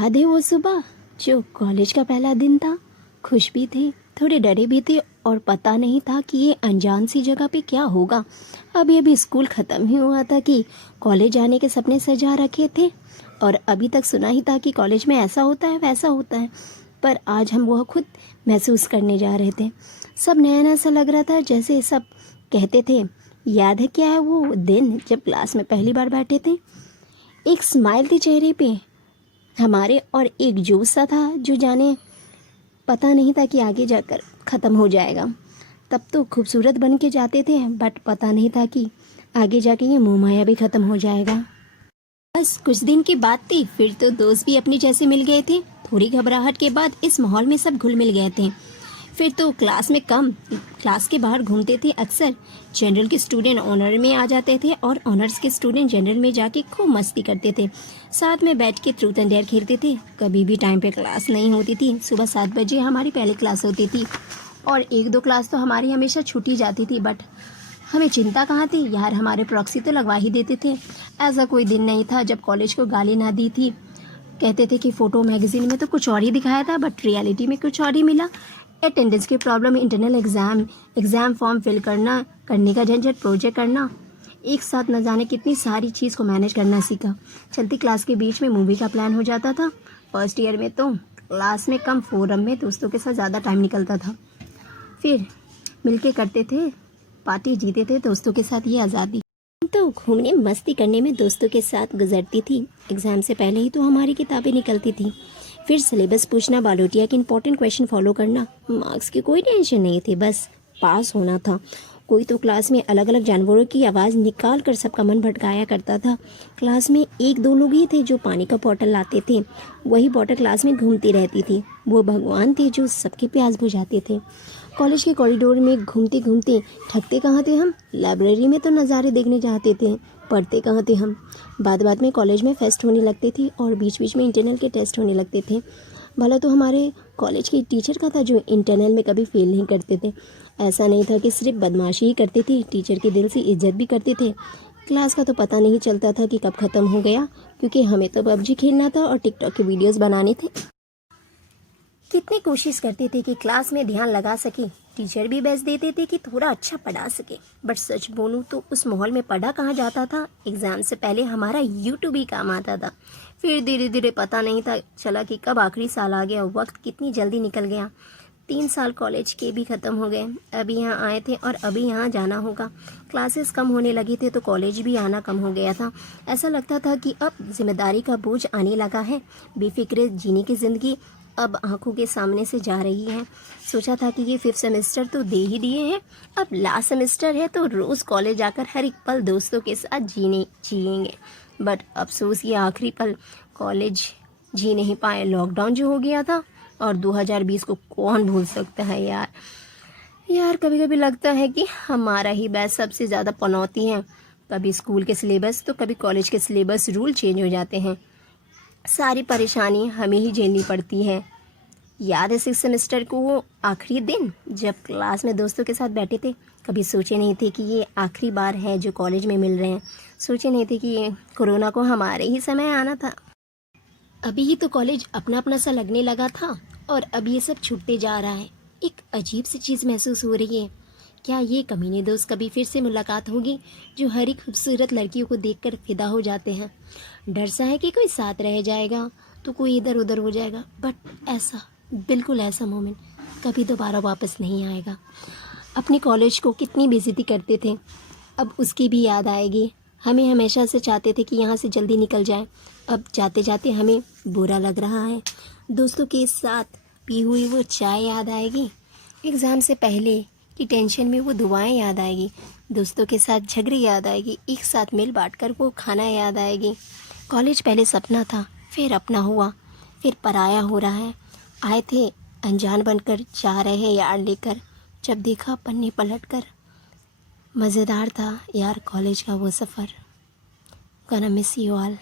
याद है वो सुबह जो कॉलेज का पहला दिन था। खुश भी थे, थोड़े डरे भी थे और पता नहीं था कि ये अनजान सी जगह पे क्या होगा। अभी स्कूल ख़त्म ही हुआ था कि कॉलेज जाने के सपने सजा रखे थे और अभी तक सुना ही था कि कॉलेज में ऐसा होता है वैसा होता है, पर आज हम वह खुद महसूस करने जा रहे थे। सब नया नया सा लग रहा था, जैसे सब कहते थे याद है क्या है वो दिन जब क्लास में पहली बार बैठे थे। एक स्माइल थी चेहरे पे हमारे और एक जोश सा था जो जाने पता नहीं था कि आगे जाकर ख़त्म हो जाएगा। तब तो खूबसूरत बन के जाते थे, बट पता नहीं था कि आगे जाके ये मोह माया भी ख़त्म हो जाएगा। बस कुछ दिन की बात थी, फिर तो दोस्त भी अपनी जैसे मिल गए थे। थोड़ी घबराहट के बाद इस माहौल में सब घुल मिल गए थे। फिर तो क्लास में कम, क्लास के बाहर घूमते थे अक्सर। जनरल के स्टूडेंट ऑनर में आ जाते थे और ऑनर्स के स्टूडेंट जनरल में जाके खूब मस्ती करते थे। साथ में बैठ के ट्रूथ एंड डेयर खेलते थे। कभी भी टाइम पे क्लास नहीं होती थी। सुबह 7 बजे हमारी पहली क्लास होती थी और 1-2 क्लास तो हमारी हमेशा छूटी जाती थी, बट हमें चिंता कहाँ थी यार, हमारे प्रॉक्सी तो लगवा ही देते थे। ऐसा कोई दिन नहीं था जब कॉलेज को गाली ना दी थी। कहते थे कि फ़ोटो मैगजीन में तो कुछ और ही दिखाया था, बट रियलिटी में कुछ और ही मिला। अटेंडेंस की problem, internal exam form fill करने का झंझट, प्रोजेक्ट करना, एक साथ न जाने कितनी सारी चीज़ को मैनेज करना सीखा। चलती क्लास के बीच में मूवी का प्लान हो जाता था। फर्स्ट ईयर में तो क्लास में कम, फोरम में दोस्तों के साथ ज़्यादा टाइम निकलता था। फिर मिलके करते थे पार्टी, जीते थे दोस्तों के साथ ये आज़ादी। तो घूमने मस्ती करने में दोस्तों के साथ गुजरती थी। एग्ज़ाम से पहले ही तो हमारी किताबें निकलती थी। फिर सिलेबस पूछना, बालोटिया के इंपॉर्टेंट क्वेश्चन फॉलो करना। मार्क्स की कोई टेंशन नहीं थी, बस पास होना था। कोई तो क्लास में अलग अलग जानवरों की आवाज़ निकाल कर सबका मन भटकाया करता था। क्लास में 1-2 लोग ही थे जो पानी का बॉटल लाते थे। वही बॉटल क्लास में घूमती रहती थी। वो भगवान थे जो सबके प्यास बुझाते थे। कॉलेज के कॉरिडोर में घूमते घूमते थकते कहाँ थे हम। लाइब्रेरी में तो नज़ारे देखने जाते थे, पढ़ते कहाँ थे हम। बाद में कॉलेज में फेस्ट होने लगते थे और बीच में इंटरनल के टेस्ट होने लगते थे। भला तो हमारे कॉलेज के टीचर का था जो इंटरनल में कभी फेल नहीं करते थे। ऐसा नहीं था कि सिर्फ बदमाशी ही करते थे, टीचर के दिल से इज्जत भी करते थे। क्लास का तो पता नहीं चलता था कि कब ख़त्म हो गया, क्योंकि हमें तो पबजी खेलना था और टिकटॉक के वीडियोस बनाने थे। कितनी कोशिश करते थे कि क्लास में ध्यान लगा सके। टीचर भी बेस्ट देते थे कि थोड़ा अच्छा पढ़ा सके, बट सच बोलूं तो उस माहौल में पढ़ा कहाँ जाता था। एग्ज़ाम से पहले हमारा यूट्यूब ही काम आता था। फिर धीरे धीरे पता नहीं था चला कि कब आखिरी साल आ गया। वक्त कितनी जल्दी निकल गया। 3 साल कॉलेज के भी ख़त्म हो गए। अभी यहाँ आए थे और अभी यहाँ जाना होगा। क्लासेस कम होने लगी थे तो कॉलेज भी आना कम हो गया था। ऐसा लगता था कि अब जिम्मेदारी का बोझ आने लगा है। बेफिक्र जीने की ज़िंदगी अब आंखों के सामने से जा रही है। सोचा था कि ये 5th सेमेस्टर तो दे ही दिए हैं, अब लास्ट सेमेस्टर है तो रोज़ कॉलेज जाकर हर एक पल दोस्तों के साथ जिएंगे। बट अफसोस ये आखिरी पल कॉलेज जी नहीं पाए। लॉकडाउन जो हो गया था और 2020 को कौन भूल सकता है यार कभी कभी लगता है कि हमारा ही बैच सबसे ज़्यादा पनौती है। कभी स्कूल के सिलेबस तो कभी कॉलेज के सिलेबस, रूल चेंज हो जाते हैं। सारी परेशानी हमें ही झेलनी पड़ती है। याद है 6th सेमेस्टर को वो आखिरी दिन जब क्लास में दोस्तों के साथ बैठे थे। कभी सोचे नहीं थे कि ये आखिरी बार है जो कॉलेज में मिल रहे हैं। सोचे नहीं थे कि ये कोरोना को हमारे ही समय आना था। अभी ही तो कॉलेज अपना अपना सा लगने लगा था और अब ये सब छूटते जा रहा है। एक अजीब सी चीज़ महसूस हो रही है। क्या ये कमीने दोस्त कभी फिर से मुलाकात होगी जो हर एक खूबसूरत लड़कियों को देखकर फिदा हो जाते हैं। डर सा है कि कोई साथ रह जाएगा तो कोई इधर उधर हो जाएगा, बट ऐसा, बिल्कुल ऐसा मोमेंट कभी दोबारा वापस नहीं आएगा। अपने कॉलेज को कितनी बेइज्जती करते थे, अब उसकी भी याद आएगी। हमें हमेशा से चाहते थे कि यहाँ से जल्दी निकल जाए, अब जाते जाते हमें बुरा लग रहा है। दोस्तों के साथ पी हुई वो चाय याद आएगी। एग्ज़ाम से पहले की टेंशन में वो दुआएं याद आएगी। दोस्तों के साथ झगड़े याद आएगी। एक साथ मिल बांट कर वो खाना याद आएगी। कॉलेज पहले सपना था, फिर अपना हुआ, फिर पराया हो रहा है। आए थे अनजान बनकर, जा रहे हैं यार लेकर। जब देखा पन्ने पलट कर, मज़ेदार था यार कॉलेज का वो सफ़र। Gonna miss you all.